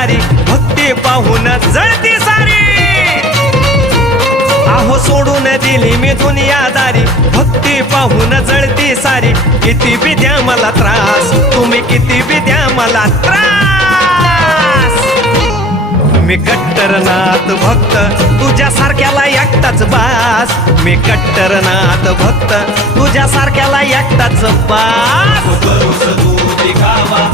दुनियादारी भक्ती पाहून जळती सारी अहो सोडून दिली मी दुनियादारी भक्ती पाहून जळती सारी किती बी द्या मला त्रास तुम्ही किती बी द्या मला त्रास मी कट्टरनाथ भक्त तुझ्यासारख्याला एकटाच बास मी कट्टरनाथ भक्त तुझ्यासारख्याला एकटाच बास करूस तू दिखावा